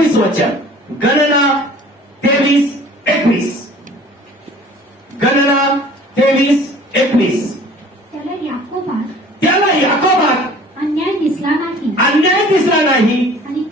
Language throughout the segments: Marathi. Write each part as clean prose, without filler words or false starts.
21 वचन. गणना 23:21. गणना 23:21. त्याला याकोबात अन्याय दिसला नाही आणि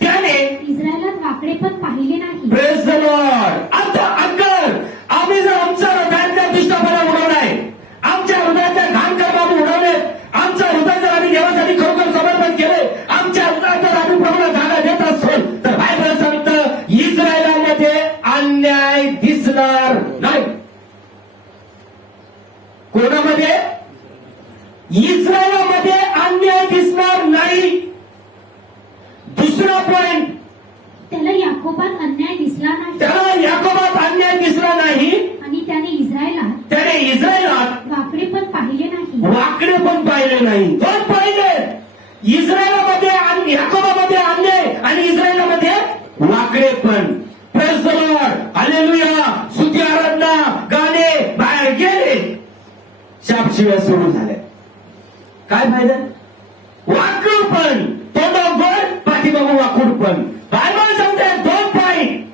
त्याने इस्रायलात वाकडेपण पाहिले नाही. Praise the Lord. आता अगर आम्ही जर आमचा हृदयातल्या दुष्टपणा उडवलाय, आमच्या हृदयातल्या घाण कर्म उडवले, आमचं हृदय जर आम्ही देवासाठी खरोखर समर्पण केले, आमच्या हृदयात जर आम्ही प्रभूला जागा देत असतो, तर बायबल सांगतं इस्रायलामध्ये अन्याय दिसणार नाही. कोणामध्ये? इस्रायलामध्ये अन्याय दिसणार नाही. दुसरा पॉइंट, त्याला याकोबात अन्याय दिसला नाही त्याला याकोबात अन्याय दिसला नाही आणि त्याने इस्रायलात वाकडेपण पाहिले नाही. वाकडे पण पाहिले नाही. दोन पाहिले. इस्रायलामध्ये आणि याकोबामध्ये अन्याय आणि इस्रायलामध्ये वाकडे पण. Praise the Lord. हालेलुया. स्तुती आराधना गाणे बाहेर गेले, शापशिव्या सुरू झाल्या. काय फायदा? वाकड पण, तोंडावर पाठीमागून वाकूड पण. बायबल सांगते दोन पॉईंट.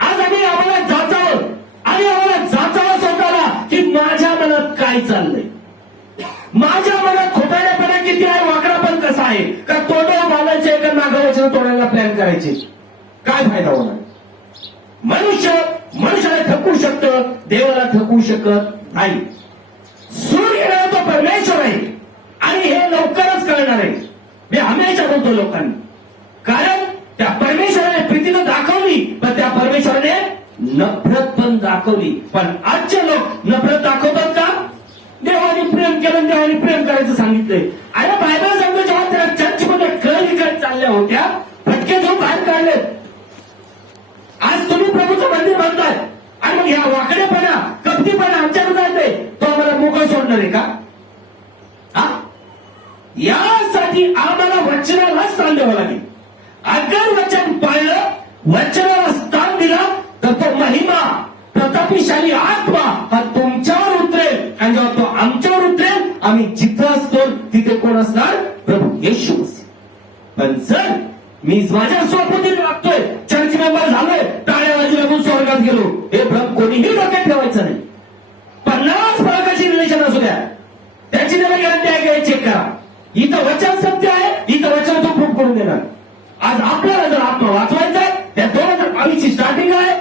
आज आम्हाला जाचावं आणि आम्हाला जाचावं स्वतःला की माझ्या मनात काय चाललंय, माझ्या मनात खोटारडेपणा किती आहे, वाकडापण कसा आहे, का तोंडावर बांधायचे का नागावचन तोडायला प्लॅन करायचे. काय फायदा होणार? मनुष्याला ठकवू शकतं, देवाला ठकवू शकत नाही. सूर्य तो परमेश्वर आहे आणि हे लवकरच कळणार आहे. मी हमेशा बोलतो लोकांनी, कारण त्या परमेश्वराने प्रीती तर दाखवली, पण त्या परमेश्वराने नफरत पण दाखवली. पण आजचे लोक नफरत दाखवतात का? देवाने प्रेम केलं, देवाने प्रेम करायचं सांगितलंय. अरे बायबल सांगतो जेव्हा त्या चर्चमध्ये कळ चालल्या होत्या, फटके देऊन बाहेर काढले. आज तुम्ही प्रभूचं मंदिर बांधताय आणि मग ह्या वाकडेपणा, कपटीपणा आमच्या हृदयात आहे, तो आम्हाला मोकळं सोडणार आहे का? यासाठी आम्हाला वचनाला स्थान द्यावं लागेल. अगर वचन पाळलं, वचनाला स्थान दिला, तर तो महिमा, प्रतापशाली आत्मा हा तुमच्यावर उतरेल. आणि जेव्हा तो आमच्यावर उतरेल, आम्ही जिथं असतो तिथे कोण असणार? प्रभू येशू मसीह. पण जर मी माझ्या स्वप्नीत वागतोय, चर्च मेंबर झालोय, टाळ्या बाजूला लागून स्वर्गात गेलो, हे भ्रम कोणीही डोक्यात ठेवायचं नाही. 50 फरकाची रिलेशन असू द्या, त्याची जरा गॅरंटी आहे का चेक करा. इथं वचन सत्य आहे, इथं वचन तो प्रूफ करून देणार. आज आपल्याला जर आत्मा वाचवायचा आहे, त्या 2022 ची स्टार्टिंग आहे,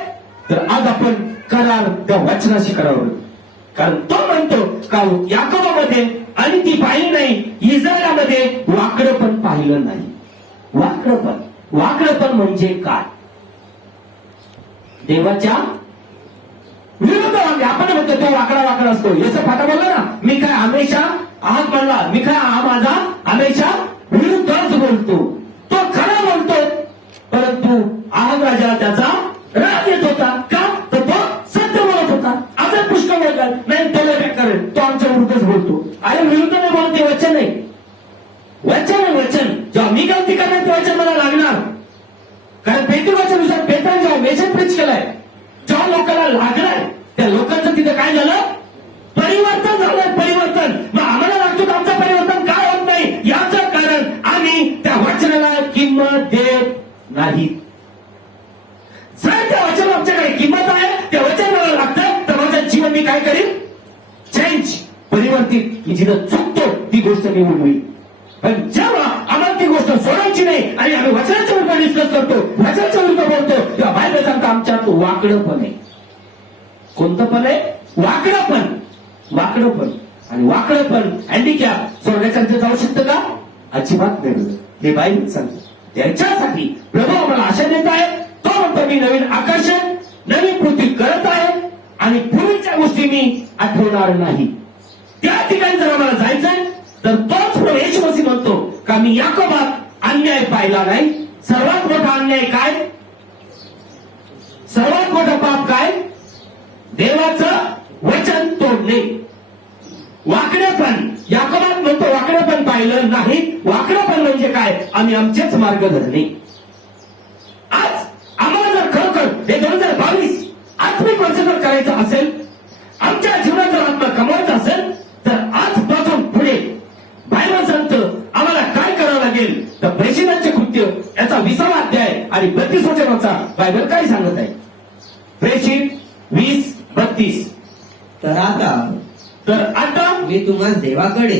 तर आज आपण करार त्या वचनाशी करावं. कारण तो म्हणतो का याकोबामध्ये आणि ती पाहिली नाही, इस्रायलामध्ये वाकडं पण पाहिलं नाही. वाकडं म्हणजे काय? देवाच्या विरुद्ध वागले. आपण म्हणतो तो वाकडा असतो. याचा फाटा बोलला ना, मी काय हमेशा आहात म्हणला, मी काय हा माझा हमेशा विरुद्धच बोलतो. तो खरा बोलतोय, परंतु आहात राजाला त्याचा राग येत होता. का? तर तो सत्य बोलत होता. आता पुष्कळ बोलतात नाही, तो काय करेल, तो आमच्या विरुद्धच बोलतो. अरे विरुद्ध नाही बोलते, वचन नाही, वचन. जेव्हा मी गलती करणार ते वचन मला लागणार. कारण पेतुराच्यानुसार पेत्राने जेव्हा मेसेज प्रीच केलाय, जेव्हा लोकांना लागलाय, त्या लोकांचं तिथे काय झालं? परिवर्तन झालंय. परिवर्तन. मग आम्हाला लागतो आमचं परिवर्तन काय होत नाही, याचं कारण आम्ही त्या वचनाला किंमत देत नाही. जर त्या वचनाला आमच्याकडे किंमत आहे, त्या वचन मला लागतं, तर माझं जीवन मी काय करीन? चेंज, परिवर्तित. मी जिथं चुकतो ती गोष्ट मी होईल. पण जेव्हा आम्हाला ती गोष्ट सोडायची नाही आणि आम्ही वचनाच्या विरुद्ध डिस्कस करतो, वचनाच्या विरुद्ध बोलतो, तेव्हा बायबल सांगतो आमच्यात वाकडं पण आहे. कोणतं पण आहे? वाकडं पण. आणि वाकडं पण हँडिकॅप स्वर्गाच्या जाऊ शकतं का? अजिबात नाही. हे बायबल सांगतो. त्याच्यासाठी प्रभू आम्हाला आशा देत आहे. तो म्हणतो मी नवीन आकर्षण, नवीन पृथ्वी करत आहे आणि पूर्वीच्या गोष्टी मी आठवणार नाही. त्या ठिकाणी जर आम्हाला जायचंय, तर तोच प्रभू येशू मसीह म्हणतो का मी याकोबात अन्याय पाहिला नाही. सर्वात मोठा अन्याय काय? सर्वात मोठं पाप काय? देवाचं वचन तोडणे. वाकडेपण, याकोबात म्हणतो वाकडेपण पाहिलं नाही. वाकडेपण म्हणजे काय? आम्ही आमचेच मार्ग धरणे. आज आम्हाला जर खरोखर हे 2022 आत्मिक वर्ष जर करायचं असेल, आमच्या जीवनात जर आत्मा कमवायचा असेल, तर आजपासून पुढे बायबल सांगतं आम्हाला काय करावं लागेल. तर प्रेषितांचे कृत्य याचा 20वा अध्याय आणि वाचा बायबल काय सांगत आहे. प्रेषित 20:32. तर आता तर आता मी तुम्हाला देवाकडे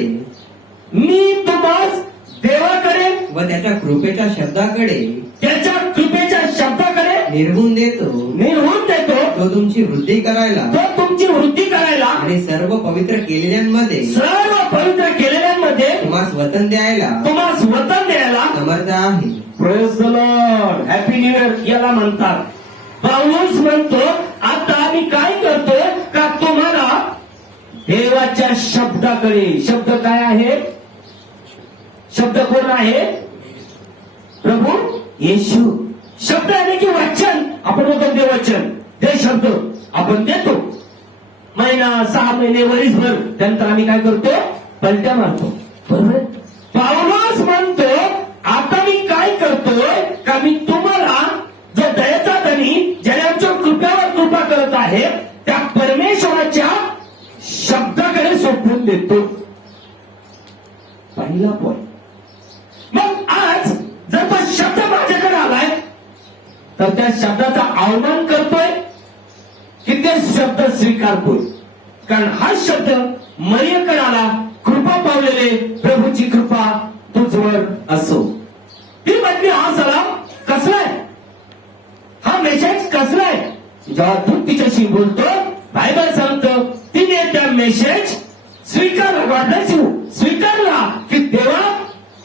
मी तुम्हास देवाकडे व त्याच्या कृपेच्या शब्दाकडे त्याच्या कृपेच्या शब्दाकडे निर्गुण देतो, निर्वून देतो. तो तुमची वृद्धी करायला तो तुमची वृद्धी करायला आणि सर्व पवित्र केलेल्यांमध्ये सर्व पवित्र केलेल्यांमध्ये तुम्हाला वतन द्यायला तुम्हाला वतन द्यायला समर्थ आहे. Praise the Lord. Happy new year याला म्हणतात. पाऊस म्हणतो आता मी काय करतो का तुम्हाला देवाच्या शब्दाकडे. शब्द काय आहे? शब्द कोण आहे? प्रभू येशू. शब्द आहे की वचन. आपण बोलतो देवचन, ते शब्द आपण देतो. महिना 6 महिने वरीसभर त्यानंतर आम्ही काय करतो? पलट्या मारतो. बरोबर. पाऊस म्हणतो आता मी काय करतोय का मी तुम्हाला जो दयेचा धनी ज्याने आमच्या कृपेवर कृपा करत आहे त्या परमेश्वराच्या शब्दाकडे सोपवून देतो. पहिला पॉइंट. मग आज जर तो शब्द माझ्याकडे आलाय तर त्या शब्दाचा अवमान करतोय की ते शब्द स्वीकारतोय. कारण हा शब्द मरियेकडे आला. कृपा पावलेले प्रभूची कृपा तुझवर असो. ती म्हटली हा सलाम कसलाय, हा मेसेज कसलाय. जेव्हा तू तिच्याशी बोलतो बायबल सांगतो तिने त्या मेसेज स्वीकारला. वाटल्यास स्वीकारला की देवा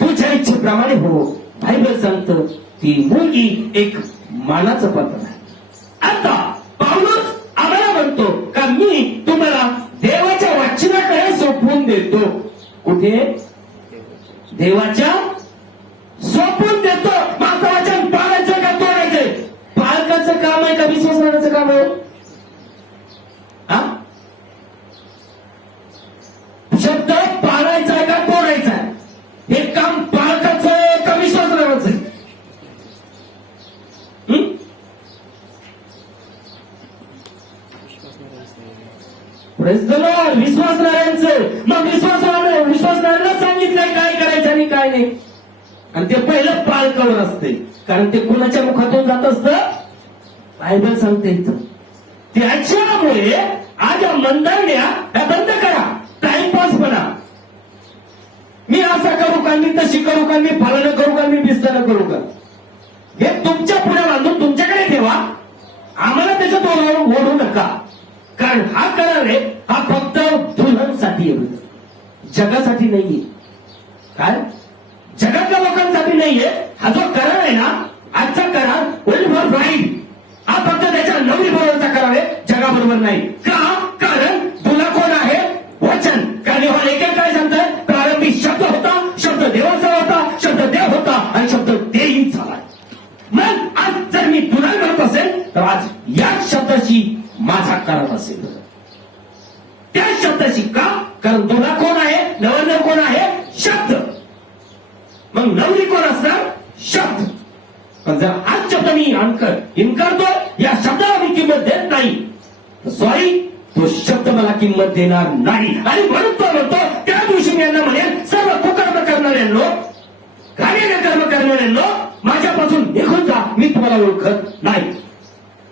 तुझ्या इच्छेप्रमाणे हो. बायबल सांगतं ती मुलगी एक मानाचं पात्र आहे. आता पाऊलच आम्हाला म्हणतो का मी तुम्हाला देवाच्या वचनाकडे सोपवून देतो. कुठे? देवाच्या सोपवून देतो. माझं वचन पाळायचं का तोडायचंय? पालकाचं काम आहे का विश्वासनाचं काम आहे? हा? शब्द पाळायचा आहे का तोडायचा आहे? हे काम पालकाचं आहे का विश्वासनाचं आहे? विश्वासणाऱ्यांचं. मग विश्वासणाऱ्यांना सांगितलंय काय करायचं आणि काय नाही. आणि ते पहिलं पालकावर असते. कारण ते कुणाच्या मुखातून जात असतं? बायबल सांगते इथं. त्याच्यामुळे आज या मंडळ्या बंद करा. टाइमपासपणा. मी असं करू का, मी तशी करू का, मी फलानं करू का, मी बिस्तानं करू का, हे तुमच्या पुढे बांधून तुमच्याकडे ठेवा. आम्हाला त्याच्यात ओढू नका. कारण हा करार आहे हा फक्त दुल्हनसाठी आहे, जगासाठी नाहीये. काय? जगातल्या लोकांसाठी नाहीये. हा जो करार आहे ना, आजचा करार ओनली फॉर ब्राईड. हा फक्त त्याच्या नवरी बरोबरचा करार आहे, जगाबरोबर नाही. का? कारण तुला कोण आहे? वचन. कारण एक काय सांगतंय? प्रारंभी शब्द होता, शब्द देवाचा होता, शब्द देव होता आणि शब्द देही झाला. मग आज जर मी तुला करत असेल तर आज या शब्दाशी माझा करार असेल. त्या शब्दाशी का? कारण तुला कोण आहे? नवरदेव कोण आहे? शब्द. मग नवरी कोण असणार? शब्द. पण जर आज शब्द मी इन्कारतो, या शब्दाला मी किंमत देत नाही, तर सॉरी, तो शब्द मला किंमत देणार नाही. आणि म्हणून तो म्हणतो त्या दिवशी मी यांना म्हणेल सर्व कुकर्म करणाऱ्यांनो, घाणेरडे कर्म करणाऱ्यांनो, माझ्यापासून निघून जा, मी तुम्हाला ओळखत नाही.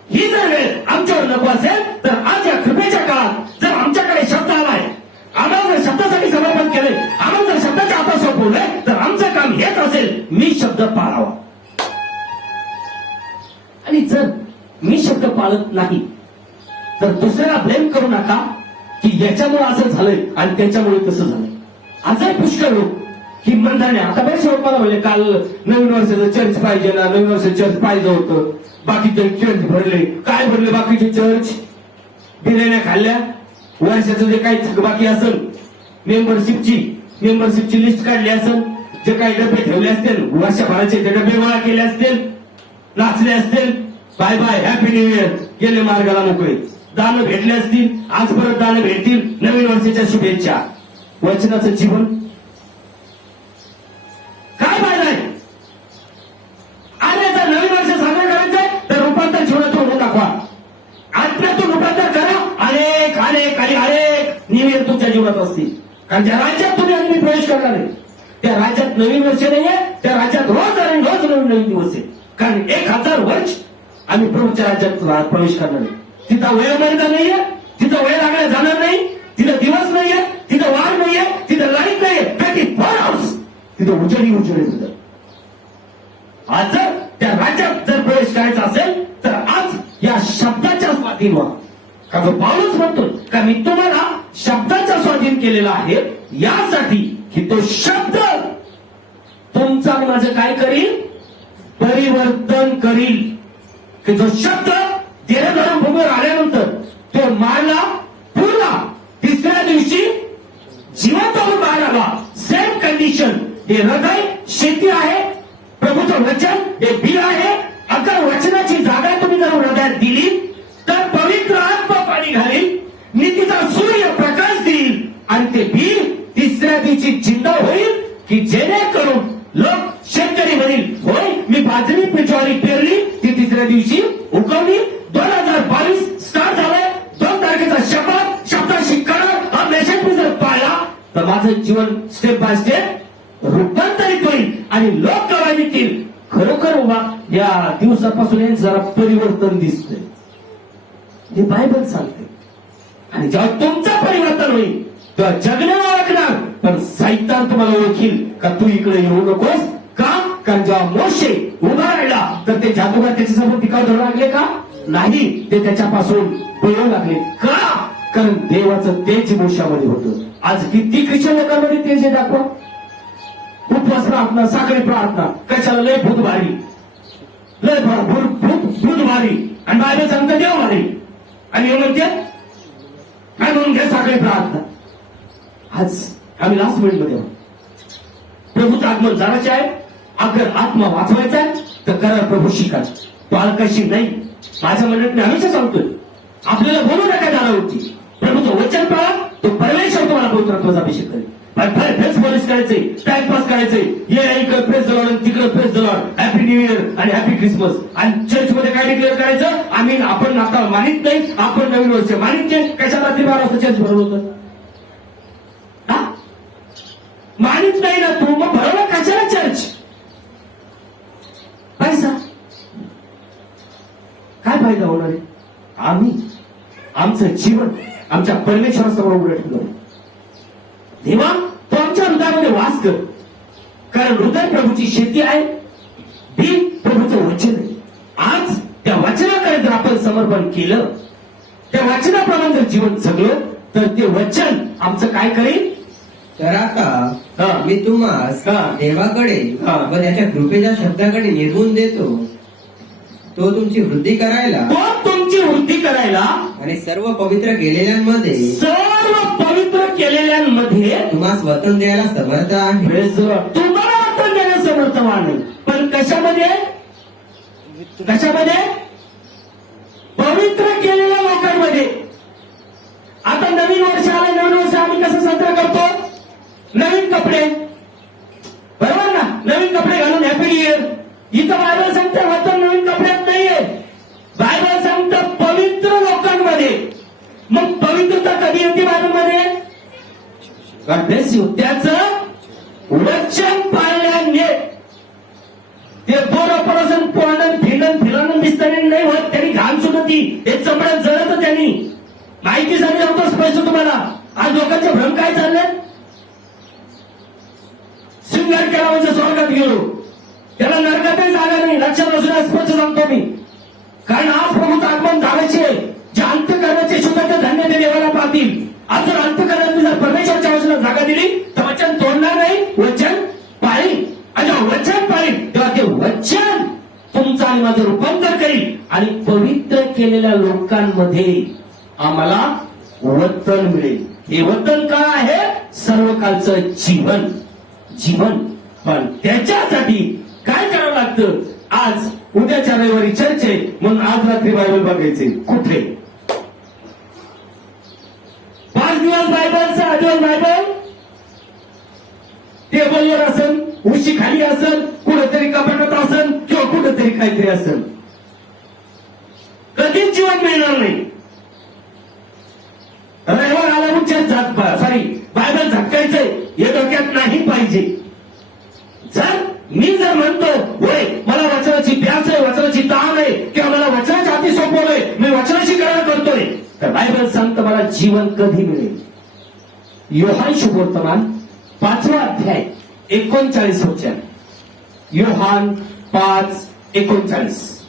ही जर वेळ आमच्यावर नको असेल तर आज या कृपेच्या काळात जर आमच्याकडे शब्द आलाय, आम्हाला जर शब्दासाठी समर्पण केलंय, आम्हाला जर शब्दाच्या हातात सोपवलंय, तर आमचं काम हेच असेल, मी शब्द पाळावा. आणि जर मी शब्द पाळत नाही तर दुसऱ्याला ब्लेम करू नका की याच्यामुळे असं झालंय आणि त्याच्यामुळे कसं झालंय. आजही पुष्कळ लोक ही मंडळी आता बरेच लोक मला म्हणजे काल नवीन वर्षाचं चर्च पाहिजे ना, नवीन वर्ष चर्च पाहिजे होतं, बाकीचे चर्च भरले. काय भरले बाकीचे चर्च? बिर्याण्या खाल्ल्या. वर्षाचं जे काही थकबाकी असेल, मेंबरशिपची लिस्ट काढली असेल, जे काही डबे ठेवले असतील वर्षभराचे ते डबे गोळा केले असतील, नाचले असतील, bye bye happy new year, गेले मार्गाला मोकळे. दान भेटले असतील, आज परत दान भेटतील, नवीन वर्षाच्या शुभेच्छा. वचनाचं जीवन काय फायदा आहे? आणि जर नवीन वर्ष साजरा करायचंय तर रूपांतर जीवनातून होऊन दाखवा. आत्म्यातून रूपांतर करा. अनेक अनेक आणि अनेक न्यू इयर तुमच्या जीवनात असतील. कारण ज्या राज्यात तुम्ही आणि प्रवेश करणार आहे त्या राज्यात नवीन वर्ष नाहीये, त्या राज्यात रोज आणि रोज नवीन दिवस आहे. कारण 1000 वर्ष आम्ही प्रभूच्या राज्यात प्रवेश करणार आहे. तिथं वेळ मर्यादा नाहीये, तिथं वेळ लागला जाणार नाही, तिथं दिवस नाहीये, तिथं वार नाहीये, तिथं लाईट नाहीये, 24 hours तिथं उजेडी तिथं. आज जर त्या राज्यात जर प्रवेश करायचा असेल तर आज या शब्दाच्या स्वाधीन व्हा. का जो पाऊलच म्हणतो का मी तुम्हाला शब्दाच्या स्वाधीन केलेला आहे यासाठी की तो शब्द तुमचा आणि माझं काय करील, परिवर्तन करील. की जो शब्द देहधारण भूमीवर आल्यानंतर तो मारला पुरला, तिसऱ्या दिवशी जिवंत होऊन बाहेर आला. Same condition. हे हृदय शेती आहे, प्रभूचं वचन हे बी आहे. अगर वचनाची जागा तुम्ही जर हृदयात दिली तर पवित्र आत्मा पाणी घालील, नीतीचा सूर्य प्रकाश देईल आणि ते बी तिसऱ्या दिवशी जिंदा होईल. की जेणेकरून लोक शेतकरी म्हणील होय मी बाजरी पिठवारी पेरली, ती तिसऱ्या दिवशी उगवली. 2022 स्टार्ट झालाय. 2 तारखेचा शब्दाशी करार हा मेसेज मी जर पाळला तर माझं जीवन स्टेप बाय स्टेप रूपांतरित होईल आणि लोक कळा देतील खरोखर उभा या दिवसापासून हे जरा परिवर्तन दिसतंय. हे बायबल सांगते. आणि जेव्हा तुमचं परिवर्तन होईल तेव्हा जगणे ओळखणार, पण सैतान तुम्हाला ओळखील का तू इकडे येऊ नकोस. का? कारण जेव्हा मोशे उभा राहिला तर ते जादूगार त्याच्यासमोर टिकाव धरू लागले का? नाही, ते त्याच्यापासून पळू लागले. का? कारण देवाचं तेज मोशामध्ये होतं. आज किती ख्रिश्चन लोकांमध्ये तेज आहे दाखवा. उपवास प्रार्थना, साखळी प्रार्थना, कशाला लय भूत भारी, लय भूत भारी आणि बायबल सांगतं देव भारी आणि हे म्हणते काय म्हणून घ्या साखळी प्रार्थना. आज आम्ही लास्ट मिनिट मध्ये प्रभूचं आगमन जाण्याचे आहे. अगर आत्मा वाचवायचा आहे तर करा प्रभू शिका. तो अल्काशी नाही. माझ्या म्हणण्यात मी हमेशा सांगतोय आपल्याला बोलू नका दारावरती. प्रभूचं वचन पाळा, तो परमेश्वर तुम्हाला पवित्रत्वाचा अभिषेक करेल. फेस पॉलिश करायचंय, टाइमपास करायचंय, हे इकडे प्रेस द लॉर्ड तिकडे press the Lord, happy new year आणि हॅपी क्रिसमस. आणि चर्चमध्ये काय डिक्लेअर करायचं, आम्ही आपण आता मानित नाही, आपण नवीन वर्ष मानित नाही. कशा रात्री 12 वाजता चर्च भरवलं होतं? मानित नाही ना तू, मग भरवलं कशाला चर्च? पैसा काय फायदा होणार आहे? आम्ही आमचं जीवन आमच्या परमेश्वरासमोर उघडं ठेवलं. देवा तो आमच्या हृदयामध्ये वास कर. कारण हृदय प्रभूची शेती आहे, बी प्रभूचं वचन आहे. आज त्या वचनाकडे जर आपण समर्पण केलं, त्या वचनाप्रमाणे जर जीवन जगलं तर ते वचन आमचं काय करेल. तर आता हा. मी तुम्हास हा. देवाकडे हा. व त्याच्या कृपेच्या शब्दाकडे निर्वून देतो. तो तुमची वृद्धी करायला तो तुमची वृद्धी करायला आणि सर्व पवित्र केलेल्यांमध्ये सर्व पवित्र केलेल्यांमध्ये तुम्हास वतन द्यायला समर्थ आहे. Praise the Lord. तुम्हाला वचन देण्यास समर्थवान आहे. पण कशामध्ये? कशामध्ये? पवित्र केलेल्या लोकांमध्ये. आता नवीन वर्ष आलं, नवीन वर्ष आम्ही कसं साजरा करतो? नवीन कपडे, बरोबर ना? नवीन कपडे घालून हॅपी न्यू इयर. इथं बायबल सांगतं वचन नवीन कपड्यात नाहीये. बायबल सांगतं पवित्र लोकांमध्ये. मग पवित्रता कधी येते बायबलमध्ये? God bless you. त्याचं वचन पाळल्याने ते बोरापरासन पोळणं फिरणं दिसताना नाही होत. त्यांनी घाण सुटती, हे चमड्यात जळत त्यांनी. माहिती सांगितलं स्पष्ट तुम्हाला. आज लोकांचे भ्रम काय चाललंय? शृंगार केला म्हणजे स्वर्गात गेलो, त्याला नरकातही जागा नाही. लक्षात असू स्पष्ट सांगतो मी. कारण आज प्रभूचं आगमन झाल्याचे जे अंतःकरणाचे शुद्धते धन्य ते देवाला पाहतील. आज जर अंतःकरणात जर परमेश्वरच्या वचनात जागा दिली तर वचन तोडणार नाही, वचन पाळील. आणि जेव्हा वचन पाळील तेव्हा ते वचन तुमचं आणि माझं रूपांतर करील आणि पवित्र केलेल्या लोकांमध्ये आम्हाला वतन मिळेल. हे वतन काय आहे? सर्वकालचं जीवन. जीवन. पण त्याच्यासाठी काय करावं लागतं? आज उद्याच्या रविवारी चर्च आहे म्हणून आज रात्री बायबल बघायचे. कुठे? 5 दिवस बायबल, 6 दिवस बायबल. टेबलवर असेल, उशी खाली असेल, कुठेतरी कपाटात असेल किंवा कुठेतरी काहीतरी असेल. कधीच जीवन मिळणार नाही. रविवार आला चर्च सॉरी बायबल झटकायचंय हे डोक्यात नाही पाहिजे. जर मी जर म्हणतो होय मला वचनाची प्यास आहे, वचनाची ताण आहे किंवा मला तर बायबल सांगतं मला जीवन कधी मिळेल. योहान शुभवर्तमान 5वा अध्याय 39 वचन. योहान 5:39.